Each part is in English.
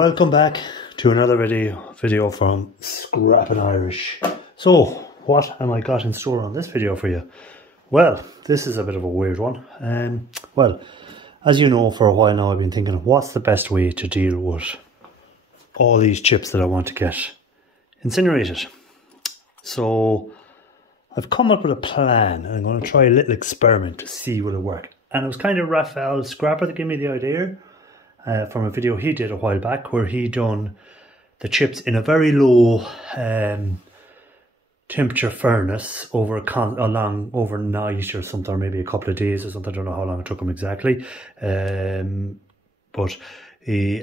Welcome back to another video from Scrappin' Irish. So, what am I got in store on this video for you? Well, this is a bit of a weird one. Well, as you know, for a while now I've been thinking, what's the best way to deal with all these chips that I want to get incinerated? So, I've come up with a plan, and I'm going to try a little experiment to see will it work. And it was kind of Raphael Scrapper that gave me the idea. From a video he did a while back where he done the chips in a very low temperature furnace over overnight or something, or maybe a couple of days or something. I don't know how long it took him exactly, but he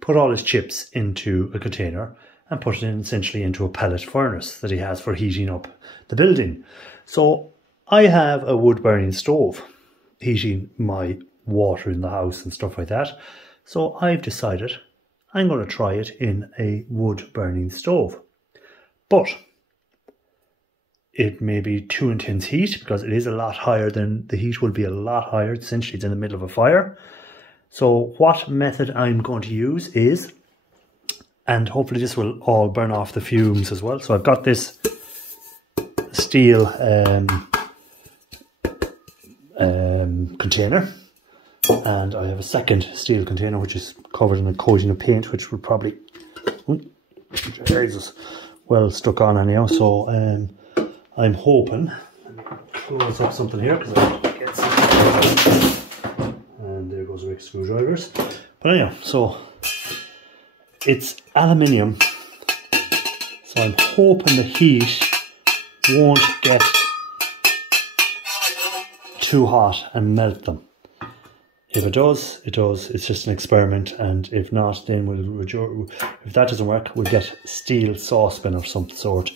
put all his chips into a container and put it essentially into a pellet furnace that he has for heating up the building. So I have a wood burning stove heating my water in the house and stuff like that. So I've decided I'm going to try it in a wood burning stove. But it may be too intense heat because it is a lot higher than the heat will be a lot higher. Essentially it's in the middle of a fire. So what method I'm going to use is, and hopefully this will all burn off the fumes as well. So I've got this steel container. And I have a second steel container which is covered in a coating of paint, which will probably well stuck on anyhow. So I'm hoping, let me close up something here because I get something. And there goes the big screwdrivers. But anyhow, so it's aluminium. So I'm hoping the heat won't get too hot and melt them. If it does, it does. It's just an experiment, and if not, then if that doesn't work, we'll get steel saucepan of some sort.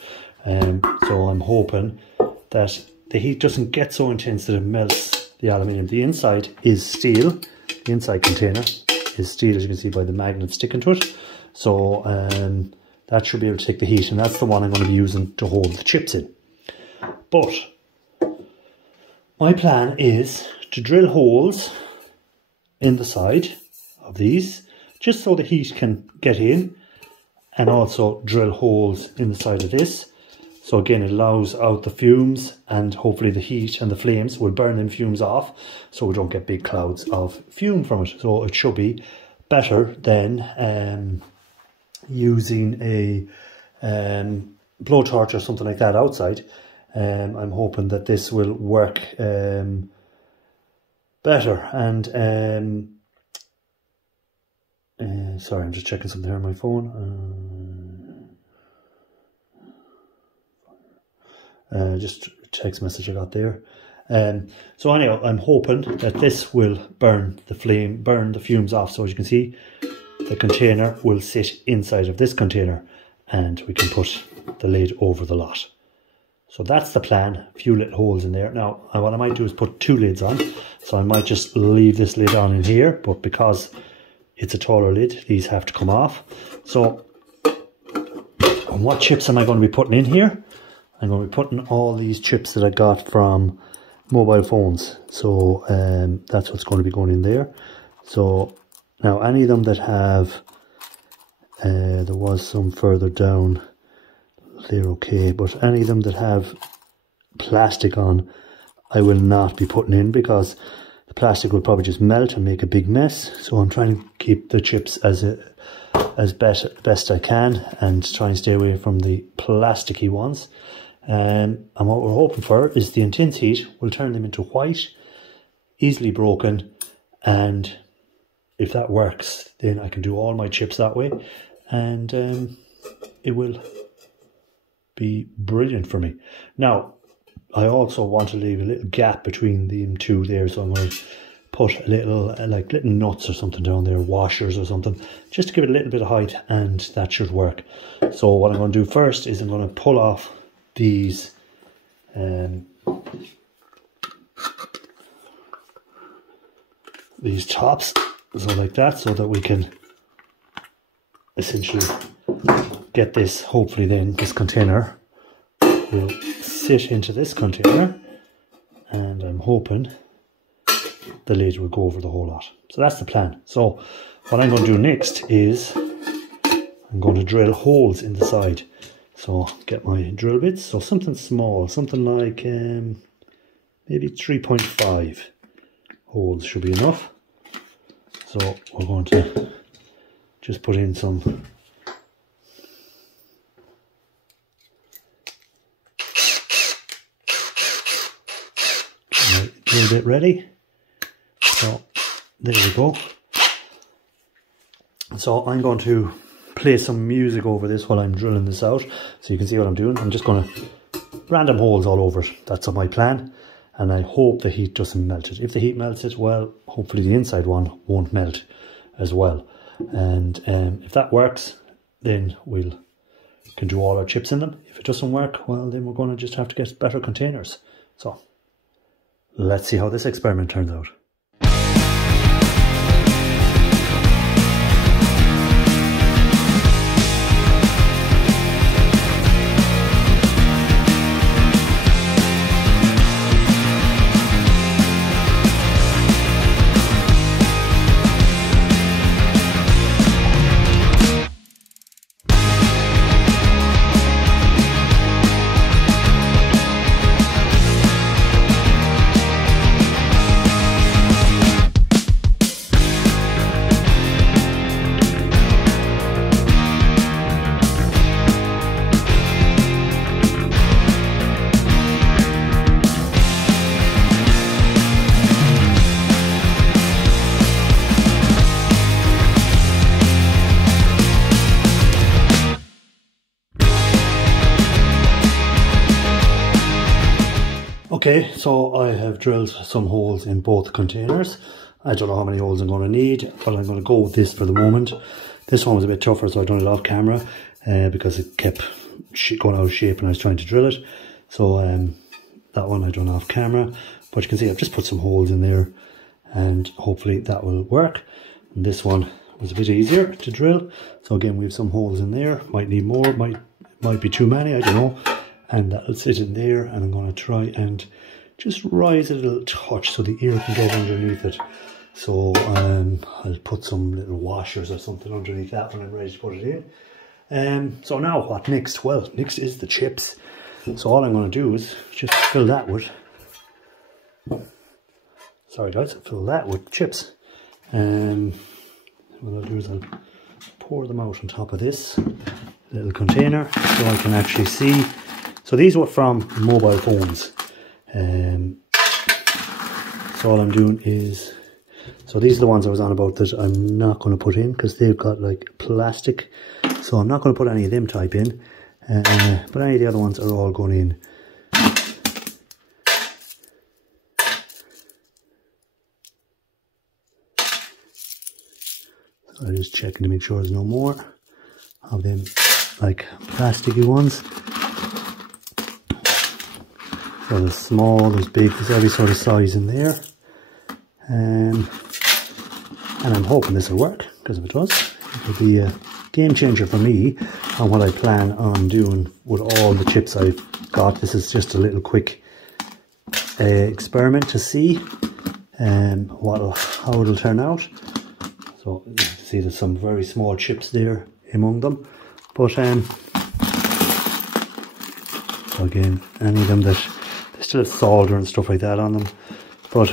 So I'm hoping that the heat doesn't get so intense that it melts the aluminium. The inside is steel. The inside container is steel, as you can see by the magnet sticking to it. So that should be able to take the heat, and that's the one I'm going to be using to hold the chips in. But my plan is to drill holes in the side of these, just so the heat can get in, and also drill holes in the side of this. So again, it allows out the fumes, and hopefully the heat and the flames will burn them fumes off, so we don't get big clouds of fume from it. So it should be better than using a blowtorch or something like that outside. I'm hoping that this will work better. And sorry, I'm just checking something here on my phone. Just a text message I got there. So anyhow, I'm hoping that this will burn the fumes off. So as you can see, the container will sit inside of this container, and we can put the lid over the lot. So that's the plan, a few little holes in there. Now, what I might do is put two lids on. So I might just leave this lid on in here, but because it's a taller lid, these have to come off. So, what chips am I going to be putting in here? I'm going to be putting all these chips that I got from mobile phones. So, that's what's going to be going in there. So, now any of them that have, there was some further down, they're okay, but any of them that have plastic on, I will not be putting in, because the plastic will probably just melt and make a big mess. So I'm trying to keep the chips as best I can, and try and stay away from the plasticky ones. And what we're hoping for is the intense heat will turn them into white, easily broken, and if that works, then I can do all my chips that way, and it will be brilliant for me. Now, I also want to leave a little gap between them two there, so I'm going to put a little, like little nuts or something down there, washers or something, just to give it a little bit of height, and that should work. So what I'm going to do first is I'm going to pull off these tops, so like that, so that we can essentially get this, hopefully then this container will sit into this container, and I'm hoping the lid will go over the whole lot. So that's the plan. So what I'm going to do next is I'm going to drill holes in the side. So get my drill bits, so something small, something like maybe 3.5 holes should be enough. So we're going to just put in some drill bit ready. So there we go. So I'm going to play some music over this while I'm drilling this out, so you can see what I'm doing. I'm just going to random holes all over it. That's my plan, and I hope the heat doesn't melt it. If the heat melts it, well, hopefully the inside one won't melt as well. And if that works, then we can do all our chips in them. If it doesn't work, well, then we're going to just have to get better containers. So let's see how this experiment turns out. Okay, so I have drilled some holes in both containers. I don't know how many holes I'm going to need, but I'm going to go with this for the moment. This one was a bit tougher, so I done it off camera because it kept going out of shape when I was trying to drill it. So that one I done off camera, but you can see I've just put some holes in there, and hopefully that will work. And this one was a bit easier to drill. So again, we have some holes in there. Might need more, might be too many, I don't know. And that'll sit in there, and I'm going to try and just rise it a little touch so the air can get underneath it. So I'll put some little washers or something underneath that when I'm ready to put it in. So now what next? Well, next is the chips. So all I'm going to do is just fill that with, sorry guys, fill that with chips. What I'll do is I'll pour them out on top of this little container so I can actually see. So these were from mobile phones. So all I'm doing is, so these are the ones I was on about that I'm not going to put in because they've got like plastic. So I'm not going to put any of them type in. But any of the other ones are all going in. So I'm just checking to make sure there's no more of them like plasticky ones. So there's small, there's big, there's every sort of size in there. And I'm hoping this will work, because if it does, it'll be a game changer for me on what I plan on doing with all the chips I've got. This is just a little quick experiment to see how it'll turn out. So you can see there's some very small chips there among them. But so again, any of them that they still have solder and stuff like that on them, but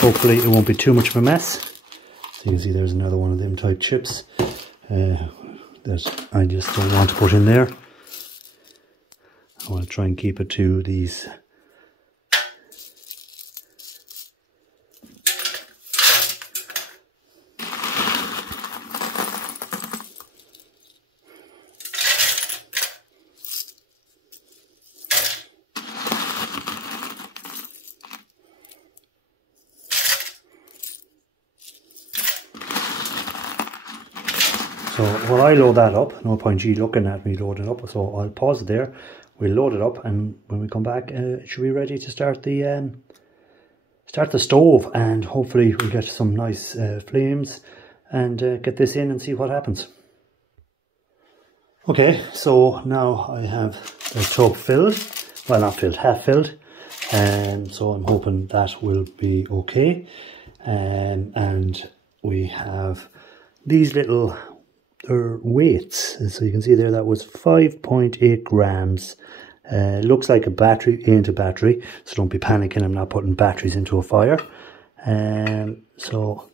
hopefully it won't be too much of a mess. So you can see there's another one of them type chips that I just don't want to put in there. I want to try and keep it to these So while I load that up, no point you looking at me loading up, so I'll pause it there, we'll load it up, and when we come back it should be ready to start the stove, and hopefully we'll get some nice flames and get this in and see what happens. Okay, so now I have the tub filled, well not filled, half filled, and so I'm hoping that will be okay. And we have these little weights. And so you can see there that was 5.8 grams. Looks like a battery, ain't a battery, so don't be panicking. I'm not putting batteries into a fire. So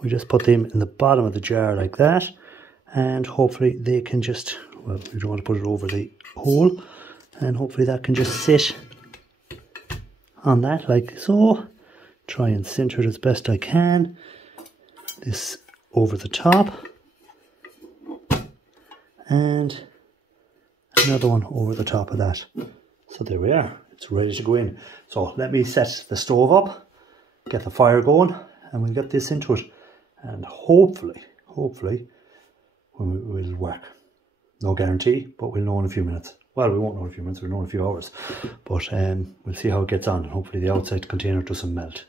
we just put them in the bottom of the jar like that, and hopefully they can just, well, we don't want to put it over the hole, and hopefully that can just sit on that like so. Try and center it as best I can. This over the top, and another one over the top of that. So there we are, it's ready to go in. So let me set the stove up, get the fire going, and we'll get this into it, and hopefully we'll work. No guarantee, but we'll know in a few minutes. Well, we won't know in a few minutes, we'll know in a few hours, but we'll see how it gets on, and hopefully the outside container doesn't melt.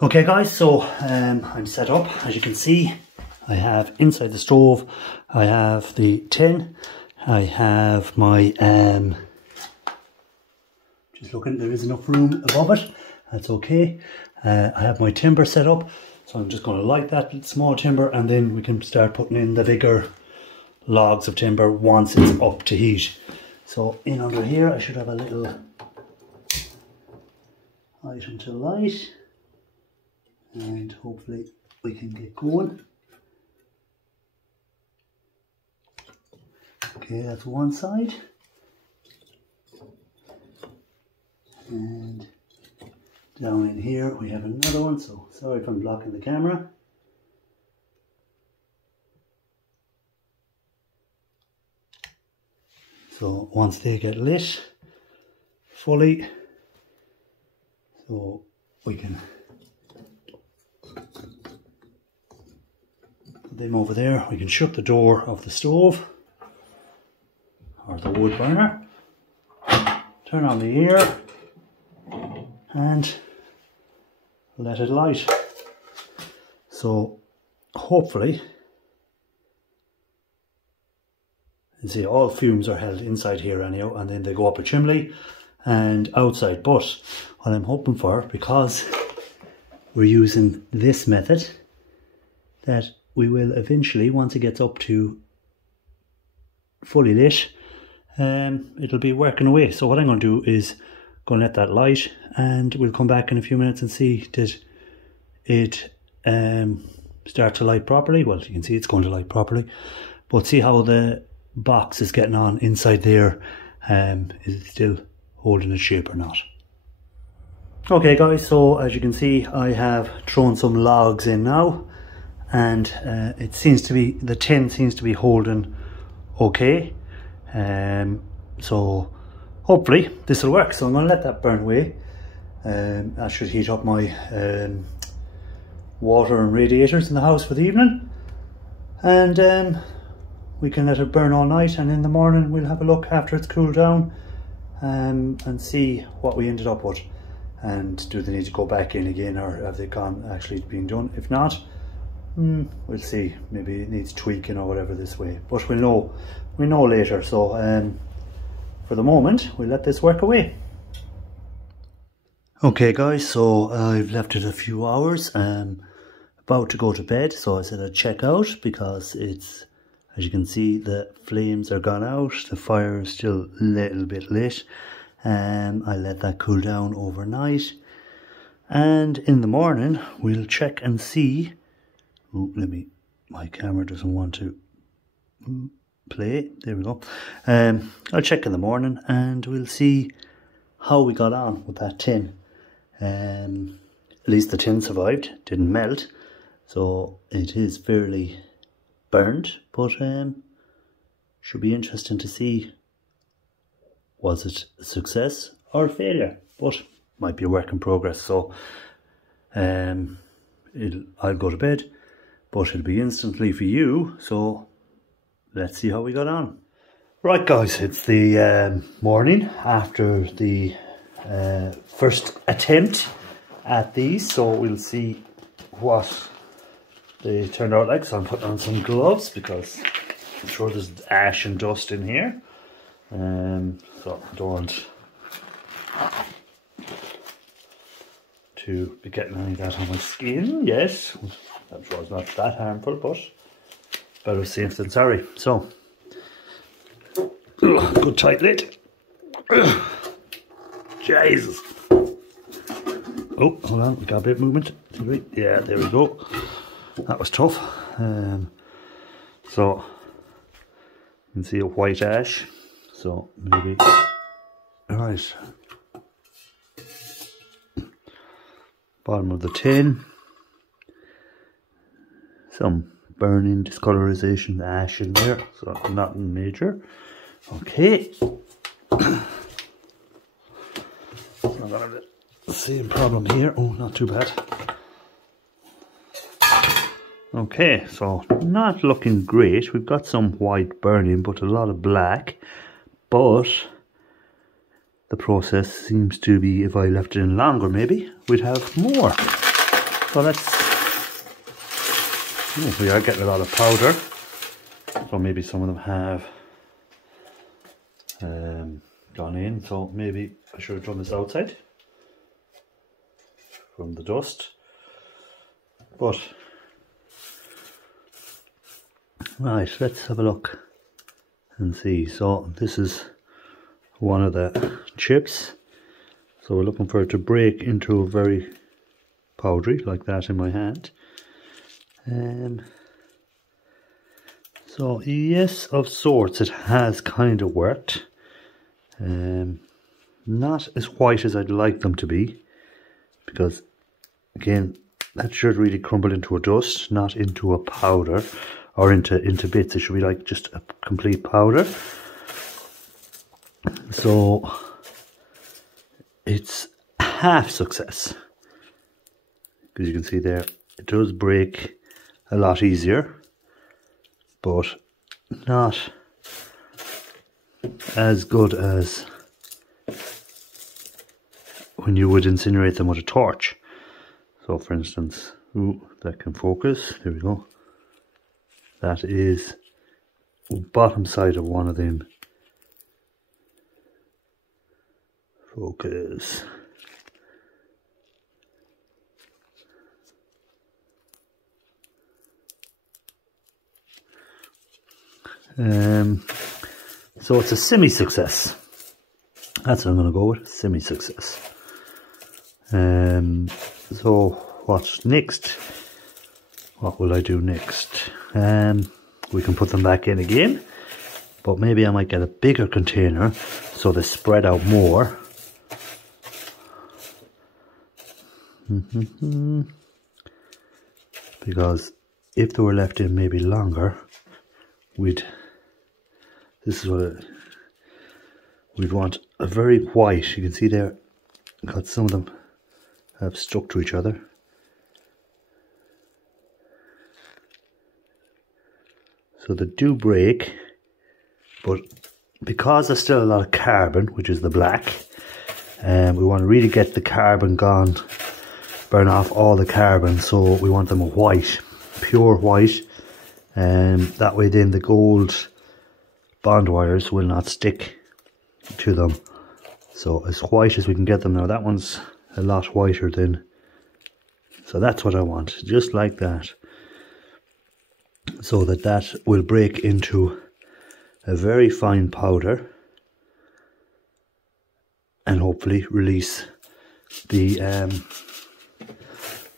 Okay guys, so I'm set up. As you can see, I have inside the stove, I have the tin, I have my, just looking, there is enough room above it, that's okay. I have my timber set up, so I'm just going to light that small timber, and then we can start putting in the bigger logs of timber once it's up to heat. So in under here I should have a little item to light, and hopefully we can get going. Okay, that's one side, and down in here we have another one, so sorry if I'm blocking the camera. So once they get lit fully, so we can put them over there. We can shut the door of the stove or the wood burner, turn on the air, and let it light. So hopefully, you see all fumes are held inside here anyhow, and then they go up a chimney and outside. But what I'm hoping for, because we're using this method, that we will eventually, once it gets up to fully lit, it'll be working away. So what I'm going to do is go and let that light, and we'll come back in a few minutes and see did it start to light properly. Well, you can see it's going to light properly, but see how the box is getting on inside there. Is it still holding its shape or not? Okay guys, so as you can see I have thrown some logs in now, and it seems to be, the tin seems to be holding okay. So hopefully this will work. So I'm going to let that burn away. I should heat up my water and radiators in the house for the evening, and we can let it burn all night, and in the morning we'll have a look after it's cooled down, and see what we ended up with, and do they need to go back in again, or have they gone actually being done? If not, we'll see, maybe it needs tweaking or whatever this way, but we'll know later. So for the moment we'll let this work away. Okay guys, so I've left it a few hours, about to go to bed, so I said I'd check out, because it's, as you can see, the flames are gone out, the fire is still a little bit lit. I let that cool down overnight, and in the morning we'll check and see. Ooh, my camera doesn't want to play, there we go. I'll check in the morning and we'll see how we got on with that tin. At least the tin survived, didn't melt, so it is fairly burned, but should be interesting to see, was it a success or a failure, but might be a work in progress. So I'll go to bed, but it'll be instantly for you, so let's see how we got on. Right guys, it's the morning after the first attempt at these, so we'll see what they turned out like. So I'm putting on some gloves because I'm sure there's ash and dust in here, so I don't want to be getting any of that on my skin. Yes, I'm sure it's not that harmful, but better safe than sorry. So, good tight lid. Jesus. Oh, hold on, we got a bit of movement. Yeah, there we go. That was tough. So, you can see a white ash. So, maybe. Alright. Bottom of the tin. Some burning, discolorization, ash in there. So, nothing major. Okay. So, I'm going to have the same problem here. Oh, not too bad. Okay, so not looking great. We've got some white burning, but a lot of black. But the process seems to be, if I left it in longer, maybe we'd have more. So let's. Oh, we are getting a lot of powder. So maybe some of them have gone in. So maybe I should have done this outside from the dust. But right, let's have a look and see. So this is one of the chips. So we're looking for it to break into a very powdery, like that in my hand. So yes, of sorts, it has kind of worked. Not as white as I'd like them to be, because again, that should really crumble into a dust, not into a powder or into bits. It should be like just a complete powder. So it's half success, because you can see there it does break a lot easier, but not as good as when you would incinerate them with a torch. So for instance, ooh, that can focus, there we go. That is the bottom side of one of them. Focus. So it's a semi-success. That's what I'm going to go with, semi-success. So what's next? What will I do next? We can put them back in again, but maybe I might get a bigger container so they spread out more. Because if they were left in maybe longer, we'd want a very white. You can see there, got some of them have stuck to each other. So they do break, but because there's still a lot of carbon, which is the black, we want to really get the carbon gone, burn off all the carbon. So we want them white, pure white, and that way then the gold bond wires will not stick to them. So as white as we can get them now. That one's a lot whiter than, so that's what I want, just like that, so that will break into a very fine powder and hopefully release the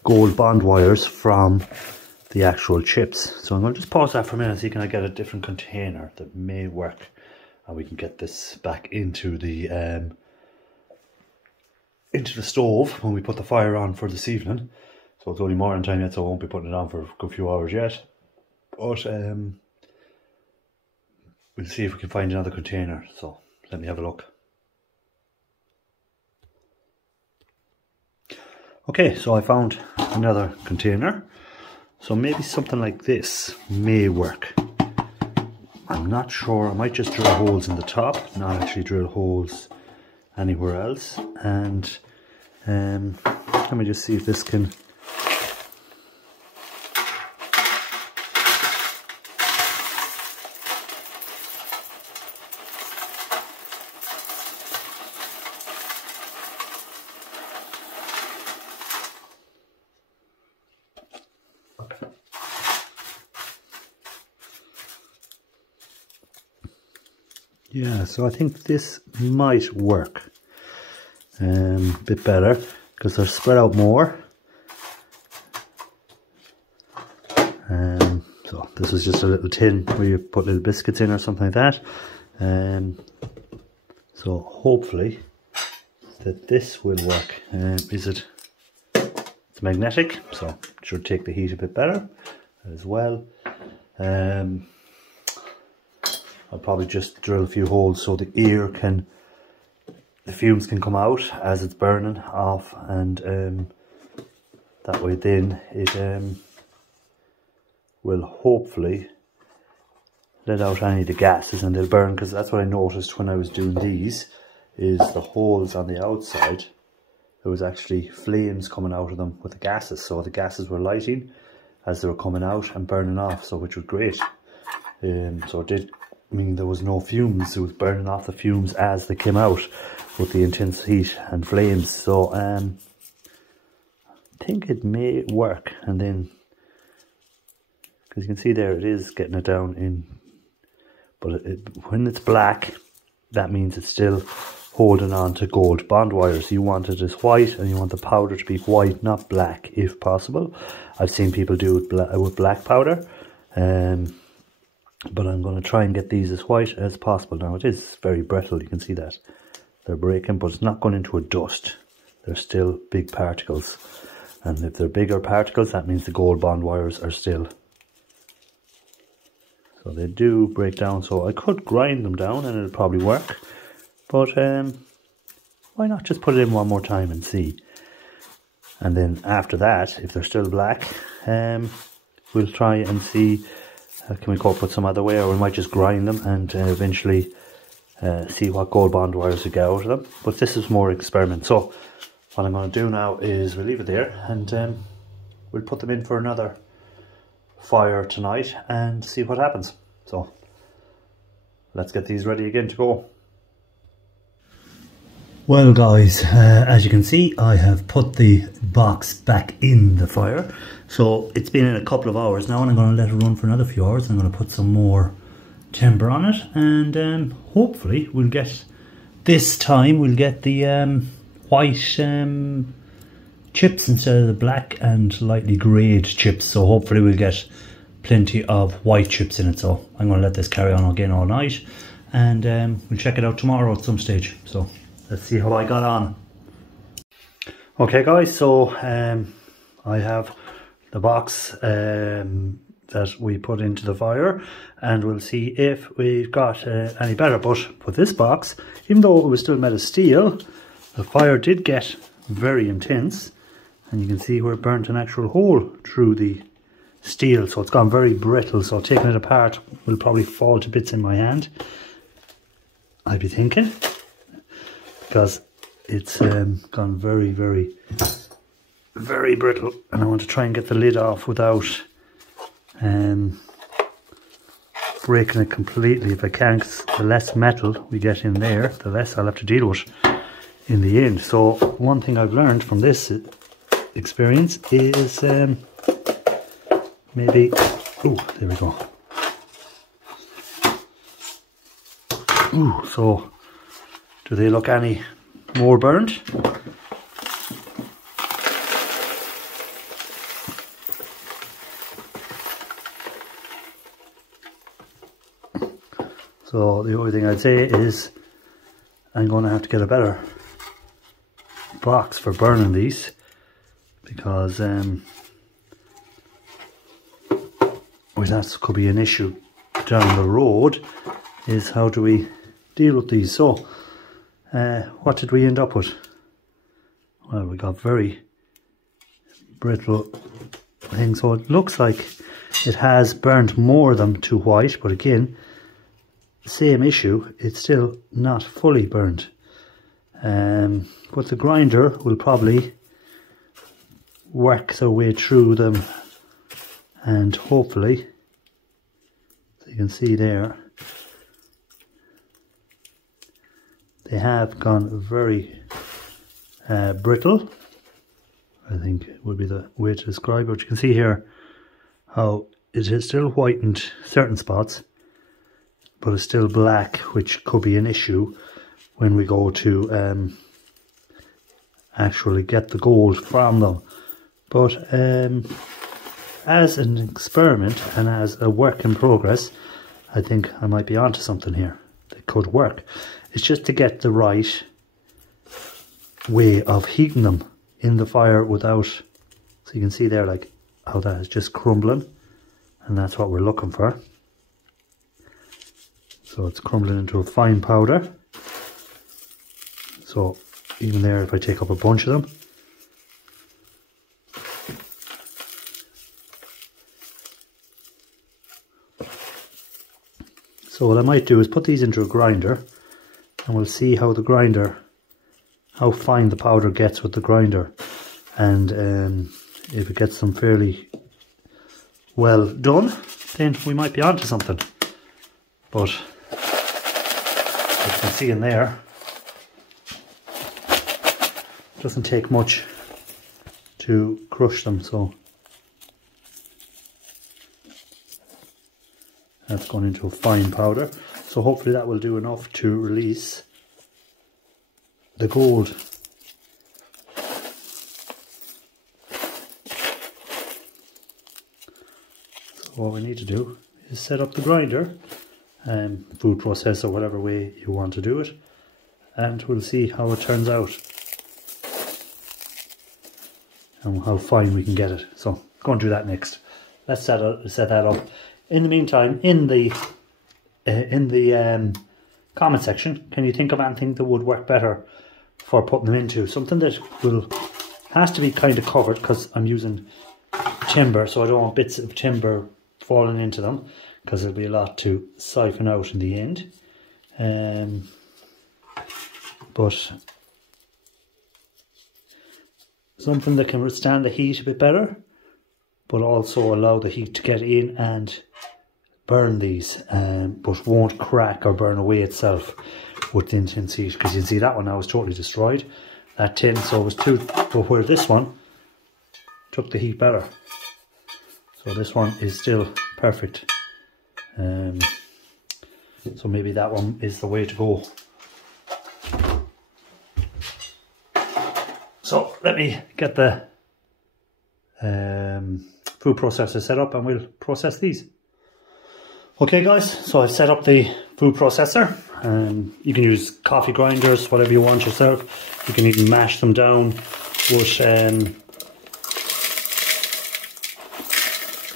gold bond wires from the actual chips. So I'm going to just pause that for a minute and see can I get a different container that may work, and we can get this back into the stove when we put the fire on for this evening. So it's only morning time yet, so I won't be putting it on for a good few hours yet. But we'll see if we can find another container. So let me have a look. Okay, so I found another container. So maybe something like this may work. I'm not sure. I might just drill holes in the top, not actually drill holes anywhere else. And let me just see if this can. Yeah, so I think this might work a bit better because they're spread out more. So this is just a little tin where you put little biscuits in or something like that. So hopefully that this will work. It's magnetic, so it should take the heat a bit better as well. I'll probably just drill a few holes so the fumes can come out as it's burning off, and that way then it will hopefully let out any of the gases and they'll burn, because that's what I noticed when I was doing these, is the holes on the outside, there was actually flames coming out of them with the gases, so the gases were lighting as they were coming out and burning off, so which was great. So it did mean there was no fumes, it was burning off the fumes as they came out with the intense heat and flames. So I think it may work, and then because you can see there it is getting it down in, but when it's black that means it's still holding on to gold bond wires. You want it as white, and you want the powder to be white, not black if possible. I've seen people do it with black powder, but I'm going to try and get these as white as possible. Now it is very brittle, you can see that they're breaking, but it's not going into a dust. They're still big particles, and if they're bigger particles that means the gold bond wires are still, so they do break down. So I could grind them down and it'll probably work, but why not just put it in one more time and see. And then after that, if they're still black, we'll try and see can we come up with some other way, or we might just grind them and eventually see what gold bond wires we get out of them. But this is more experiment. So what I'm going to do now is we'll leave it there, and we'll put them in for another fire tonight and see what happens. So let's get these ready again to go. Well guys, as you can see, I have put the box back in the fire. So it's been in a couple of hours now, and I'm going to let it run for another few hours. I'm going to put some more timber on it, and hopefully we'll get, this time we'll get the white chips instead of the black and lightly greyed chips. So hopefully we'll get plenty of white chips in it. So I'm going to let this carry on again all night, and we'll check it out tomorrow at some stage. So let's see how I got on. Okay guys, so I have the box that we put into the fire, and we'll see if we've got any better. But with this box, even though it was still made of steel, the fire did get very intense, and you can see where it burnt an actual hole through the steel, so it's gone very brittle. So taking it apart will probably fall to bits in my hand, I'd be thinking, because it's gone very, very, very brittle, and I want to try and get the lid off without breaking it completely if I can, because the less metal we get in there, the less I'll have to deal with in the end. So one thing I've learned from this experience is maybe, oh, there we go. Ooh, so do they look any more burnt? So the only thing I'd say is I'm going to have to get a better box for burning these, because that could be an issue down the road, is how do we deal with these. So what did we end up with? Well, we got very brittle things, so it looks like it has burnt more of them to white, but again, same issue, it's still not fully burnt. But the grinder will probably work their way through them, and hopefully, so you can see there, they have gone very brittle, I think would be the way to describe it. But you can see here how it is still whitened certain spots, but it's still black, which could be an issue when we go to actually get the gold from them. But as an experiment and as a work in progress, I think I might be onto something here that could work. It's just to get the right way of heating them in the fire without, so you can see there like how that is just crumbling, and that's what we're looking for. So it's crumbling into a fine powder. So even there, if I take up a bunch of them, so what I might do is put these into a grinder, and we'll see how the grinder, how fine the powder gets with the grinder, and if it gets them fairly well done, then we might be onto something. But as you can see in there, it doesn't take much to crush them, so that's gone into a fine powder. So hopefully that will do enough to release the gold. So what we need to do is set up the grinder, food processor, whatever way you want to do it, and we'll see how it turns out and how fine we can get it. So go and do that next. Let's set that up. In the meantime, in the comment section, can you think of anything that would work better for putting them into? Something that has to be kind of covered, because I'm using timber, so I don't want bits of timber falling into them, because there'll be a lot to siphon out in the end. But something that can withstand the heat a bit better, but also allow the heat to get in and burn these, but won't crack or burn away itself with the intense heat. Because you can see that one now is totally destroyed, that tin, so it was too, but where this one took the heat better. So this one is still perfect. So maybe that one is the way to go. So let me get the food processor set up and we'll process these. Okay guys, so I've set up the food processor. You can use coffee grinders, whatever you want yourself. You can even mash them down. But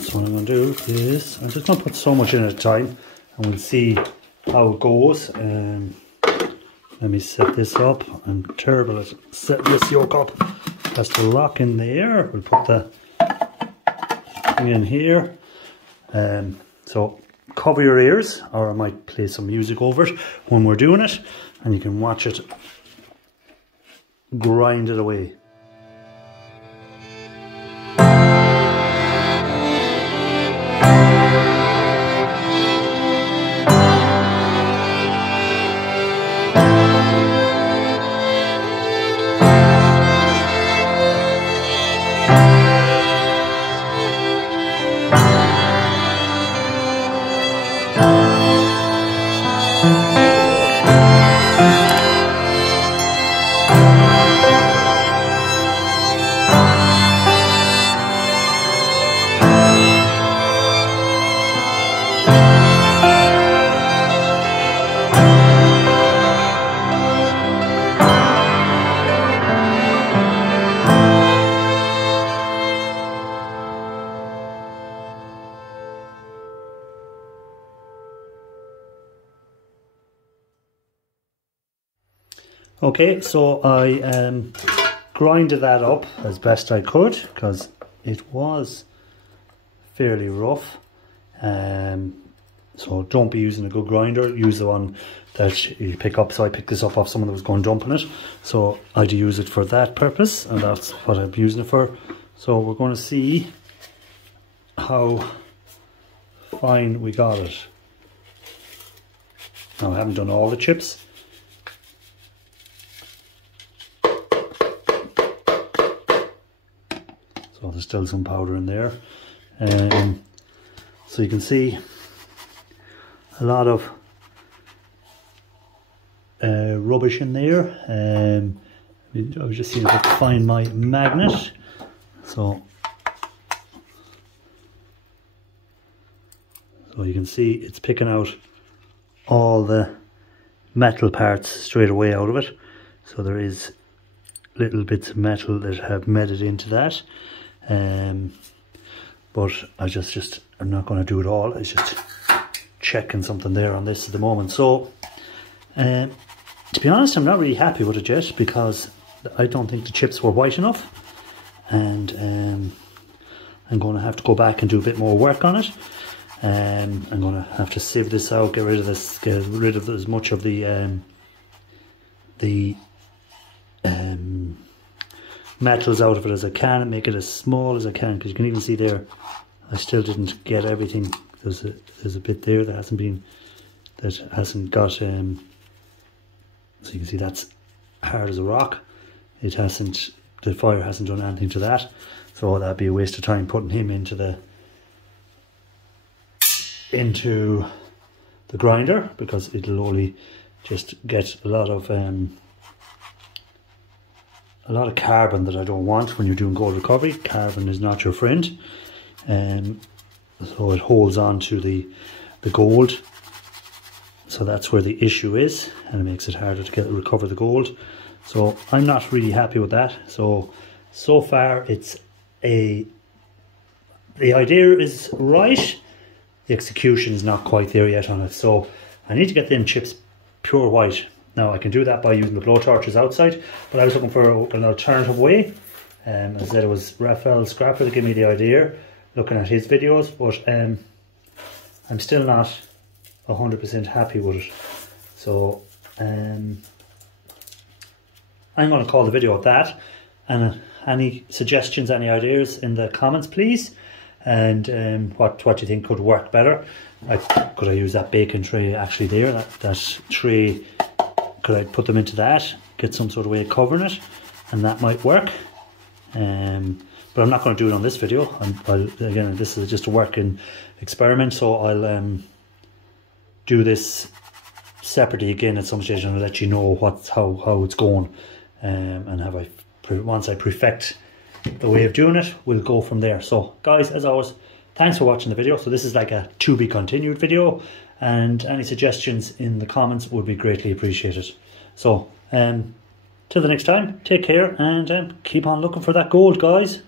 so what I'm going to do is, I'm just going to put so much in at a time and we'll see how it goes. Let me set this up. I'm terrible at setting this yoke up. It has to lock in there. We'll put the thing in here. So cover your ears, or I might play some music over it when we're doing it, and you can watch it grind it away. Okay, so I grinded that up as best I could because it was fairly rough. So don't be using a good grinder, use the one that you pick up. So I picked this up off someone that was going dumping it, so I do use it for that purpose, and that's what I'm using it for. So we're going to see how fine we got it. Now I haven't done all the chips. So there's still some powder in there. So you can see a lot of rubbish in there. I was just seeing if I could find my magnet. So you can see it's picking out all the metal parts straight away out of it. So there is little bits of metal that have medded into that. But I'm not going to do it all. It's just checking something there on this at the moment. So to be honest, I'm not really happy with it yet, because I don't think the chips were white enough, and I'm going to have to go back and do a bit more work on it. I'm going to have to sieve this out, get rid of this, get rid of as much of the metals out of it as I can, and make it as small as I can, because you can even see there I still didn't get everything. There's a bit there that hasn't got so you can see that's hard as a rock. The fire hasn't done anything to that, so that'd be a waste of time putting him into the grinder, because it'll only just get a lot of carbon that I don't want when you're doing gold recovery. Carbon is not your friend, so it holds on to the gold. So that's where the issue is, and it makes it harder to recover the gold. So I'm not really happy with that. So far the idea is right. The execution is not quite there yet on it. So I need to get them chips pure white. Now I can do that by using the blow torches outside, but I was looking for an alternative way. As I said, it was Raphael Scrapper that gave me the idea, looking at his videos, but I'm still not 100% happy with it. So I'm going to call the video at that. And any suggestions, any ideas in the comments, please. And what you think could work better. Could I use that bacon tray actually there? That tray, could I put them into that? Get some sort of way of covering it, and that might work. But I'm not going to do it on this video. Again, this is just a working experiment, so I'll do this separately again at some stage, and I'll let you know how it's going. And once I perfect the way of doing it, we'll go from there. So guys, as always, thanks for watching the video. So this is like a to be continued video, and any suggestions in the comments would be greatly appreciated. So till the next time, take care, and keep on looking for that gold, guys.